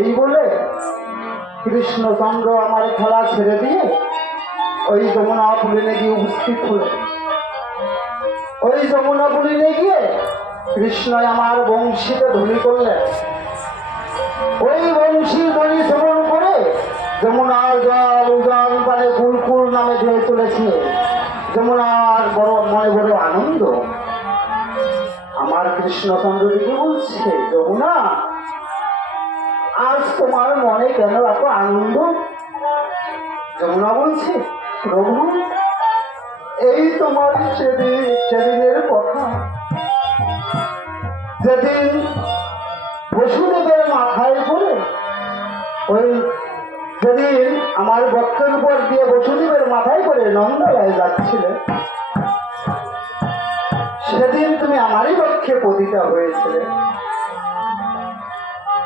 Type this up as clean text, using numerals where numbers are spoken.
এই বলে কৃষ্ণচন্দ্র আমার খেলা ছেড়ে দিয়ে ওই যমুনা পুলিনে গিয়ে উপস্থিত হলো। ওই যমুনা পুলিনে গিয়ে কৃষ্ণ আমার বংশীতে ধ্বনি করলেন। ওই বংশীর ধ্বনি শ্রবণ করে যমুনার জল উজান পানে কুলকুল নামে ধেয়ে চলেছে। যমুনার বড় মনে বড় আনন্দ। আমার কৃষ্ণচন্দ্র দিকে বলছে, যমুনা আজ তোমার মনে কেন এত আনন্দ? যমুনা বলছে, প্রভু এই তোমার সেদিনের কথা, যেদিন বসুদেবের মাথায় করে ওই যেদিন আমার বক্ষের উপর দিয়ে বসুদেবের মাথায় করে নন্দলায় যাচ্ছিলে, সেদিন তুমি আমারই পক্ষে পতিতা হয়েছিলে।